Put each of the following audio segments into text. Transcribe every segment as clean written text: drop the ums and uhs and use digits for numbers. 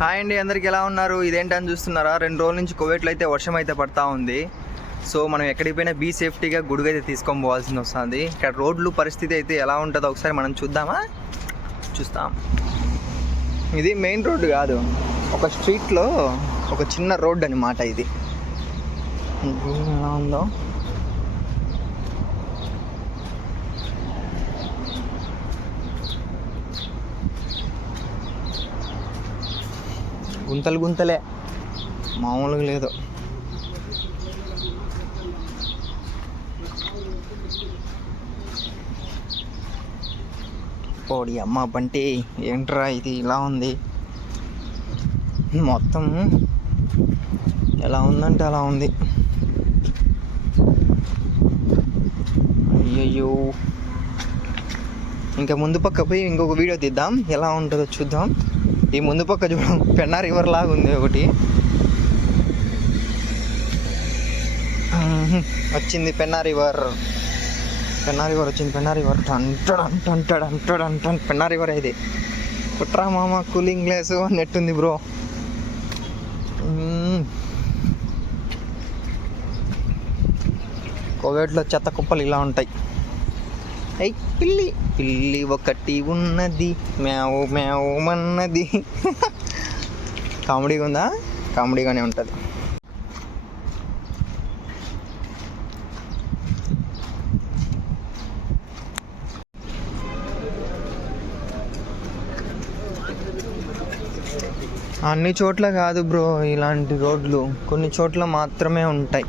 Hi అండి, అందరికి ఎలా ఉన్నారు? ఇదేంటని చూస్తున్నారా? 2 రోజుల నుంచి కువైట్లో అయితే వర్షం అయితే పడతా ఉంది. సో మనం ఎక్కడికి పోయినా బీ సేఫ్టీగా గుడిగా అయితే తీసుకొని పోవాల్సింది వస్తుంది. ఇక్కడ రోడ్లు పరిస్థితి అయితే ఎలా ఉంటుందో ఒకసారి మనం చూస్తాం. ఇది మెయిన్ రోడ్డు కాదు, ఒక స్ట్రీట్లో ఒక చిన్న రోడ్డు అన్నమాట. ఇది ఎలా ఉందో గుంతలే, మామూలుగా లేదు. పోడి అమ్మ బంటి, ఏంట్రా ఇది ఇలా ఉంది? మొత్తం ఎలా ఉందంటే అలా ఉంది. అయ్యయ్యో, ఇంకా ముందు పక్క పోయి ఇంకొక వీడియో తీద్దాం, ఎలా ఉంటుందో చూద్దాం. ఈ ముందు పక్క చూడం, పెన్నా రివర్ లాగా ఉంది. ఒకటి వచ్చింది, పెన్నా రివర్ వచ్చింది. పెన్నా రివర్ అంటాడు పెన్నా రివర్ అయితే కుట్రా మామ, కూలింగ్ గ్లాస్ అన్నట్టుంది బ్రో. కోవేట్లో చెత్త కుప్పలు ఇలా ఉంటాయి. అయ్యి పిల్లి ఒకటి ఉన్నది, మ్యావు మ్యావు మన్నది. కామెడీగా ఉందా? కామెడీగానే ఉంటుంది. అన్ని చోట్ల కాదు బ్రో ఇలాంటి రోడ్లు, కొన్ని చోట్ల మాత్రమే ఉంటాయి.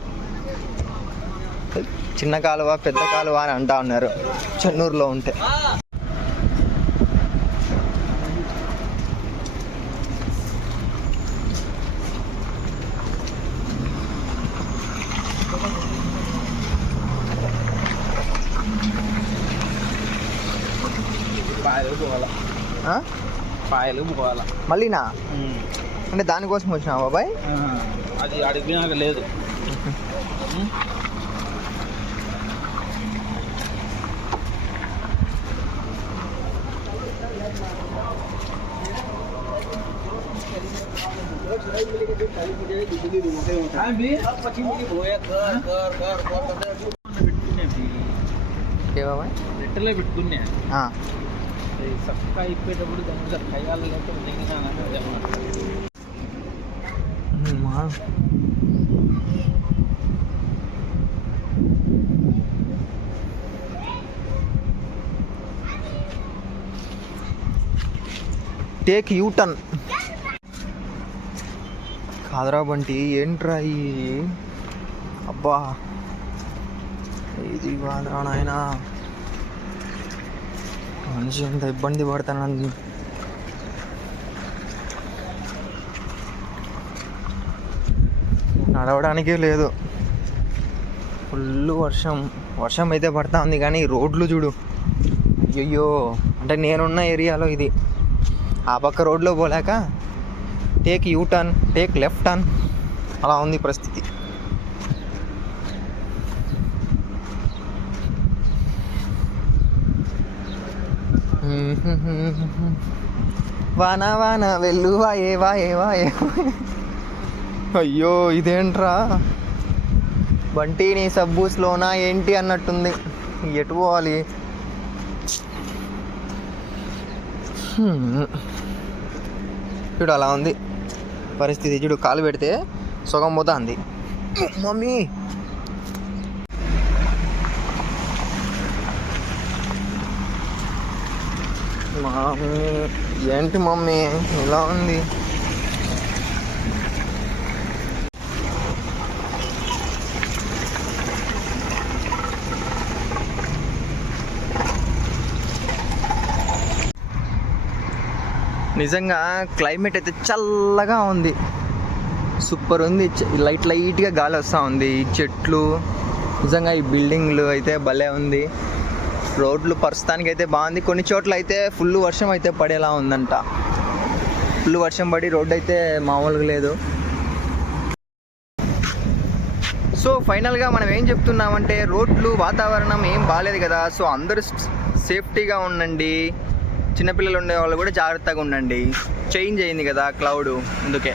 చిన్న కాలువ పెద్ద కాలువ అని అంటా ఉన్నారు చెన్నూరులో ఉంటే. పాయలు పోవాలా మళ్ళీనా? అంటే దానికోసం వచ్చినా బాబాయ్? అది అడిగినాక లేదు. నెట్టలే పెట్టుకున్నా చక్కగా అయిపోయేటప్పుడు దాని కయ్యాలి లేకపోతే టేక్ యూటర్న్. కాదరా బంటి, ఏంట్రా ఈ అబ్బా ఇది కాదరా నాయనా, మనిషి ఎంత ఇబ్బంది పడతానండి. నడవడానికే లేదు, ఫుల్ వర్షం అయితే పడతా ఉంది. కానీ రోడ్లు చూడు, అయ్యో. అంటే నేనున్న ఏరియాలో ఇది, ఆ పక్క రోడ్లో పోలేక take U turn, take left turn, అలా ఉంది పరిస్థితి. వాన వెళ్ళు వాయే. అయ్యో ఇదేంట్రా బంటి, నీ సబ్బూస్లోనా ఏంటి అన్నట్టుంది. ఎటు పోవాలి? చూడు అలా ఉంది పరిస్థితి. చూడు, కాలు పెడితే సుగం పోతా ఉంది. మమ్మీ ఏంటి మమ్మీ ఇలా ఉంది? నిజంగా క్లైమేట్ అయితే చల్లగా ఉంది, సూపర్ ఉంది. లైట్గా గాలి వస్తూ ఉంది. ఈ చెట్లు, నిజంగా ఈ బిల్డింగ్లు అయితే భలే ఉంది. రోడ్లు ప్రస్తుతానికి అయితే బాగుంది. కొన్ని చోట్ల అయితే ఫుల్ వర్షం అయితే పడేలా ఉందంట. ఫుల్ వర్షం పడి రోడ్డు అయితే మామూలుగా లేదు. సో ఫైనల్గా మనం ఏం చెప్తున్నామంటే, రోడ్లు వాతావరణం ఏం బాగాలేదు కదా. సో అందరూ సేఫ్టీగా ఉండండి. చిన్నపిల్లలు ఉండే వాళ్ళు కూడా జాగ్రత్తగా ఉండండి. చేంజ్ అయింది కదా క్లౌడ్, అందుకే.